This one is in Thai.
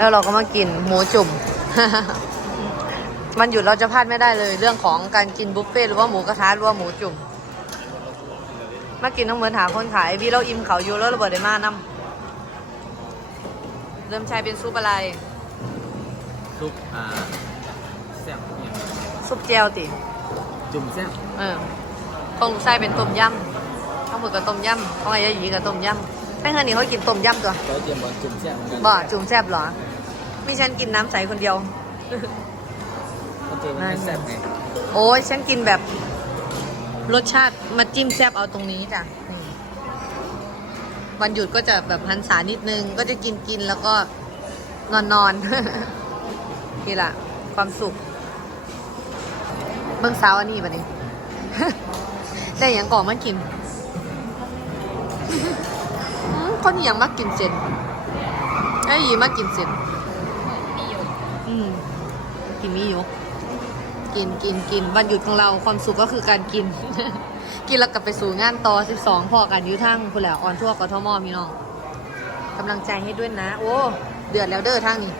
แล้วเราก็มากินหมูจุ่ม มันหยุดเราจะพลาดไม่ได้เลยเรื่องของการกินบุฟเฟ่ต์หรือว่าหมูกระทะหรือว่าหมูจุ่ม มากินต้องเหมือนหาคนขายพี่เราอิ่มเขาอยู่แล้วเราเบิดได้มานำเริ่มใช้เป็นซุปอะไร ซุปอ่าแซ่บเนี่ยซุปเจลติ จุ่มแซ่บเออของลูกไส้เป็นต้มยำข้าวหมึกกับต้มยำของไอ้ยายหยีกับต้มยำแป้งฮันนี่เขากินต้มยำตัวเขาเตรียมบอลจุ่มแซ่บเหมือนกัน บ่จุ่มแซ่บเหรอ มีฉันกินน้ำใสคนเดียวเขาเจอมันไม่แซ่บไงโอ้ยฉันกินแบบรสชาติมาจิ้มแซ่บเอาตรงนี้จ้ะนี่วันหยุดก็จะแบบหันษานิดนึง ก็จะกินกินแล้วก็นอนนอน นี่แหละความสุข เบื้องสาวอันนี้ปะนี่ ได้อย่างก่อนมากิน อื้อคนอหย่างมากินเส้นไอ้ยีมากินเส้น อืมกินมีอยู่กินกินกินวันหยุดของเราความสุขก็คือการกิน กินแล้วกลับไปสู่งานต่อ 12 พอกันยุทั้งคุณแหละออนทั่วกทมมีน้องกำลังใจให้ด้วยนะ โอ้ เดือดแล้วเด้อทั้งนี้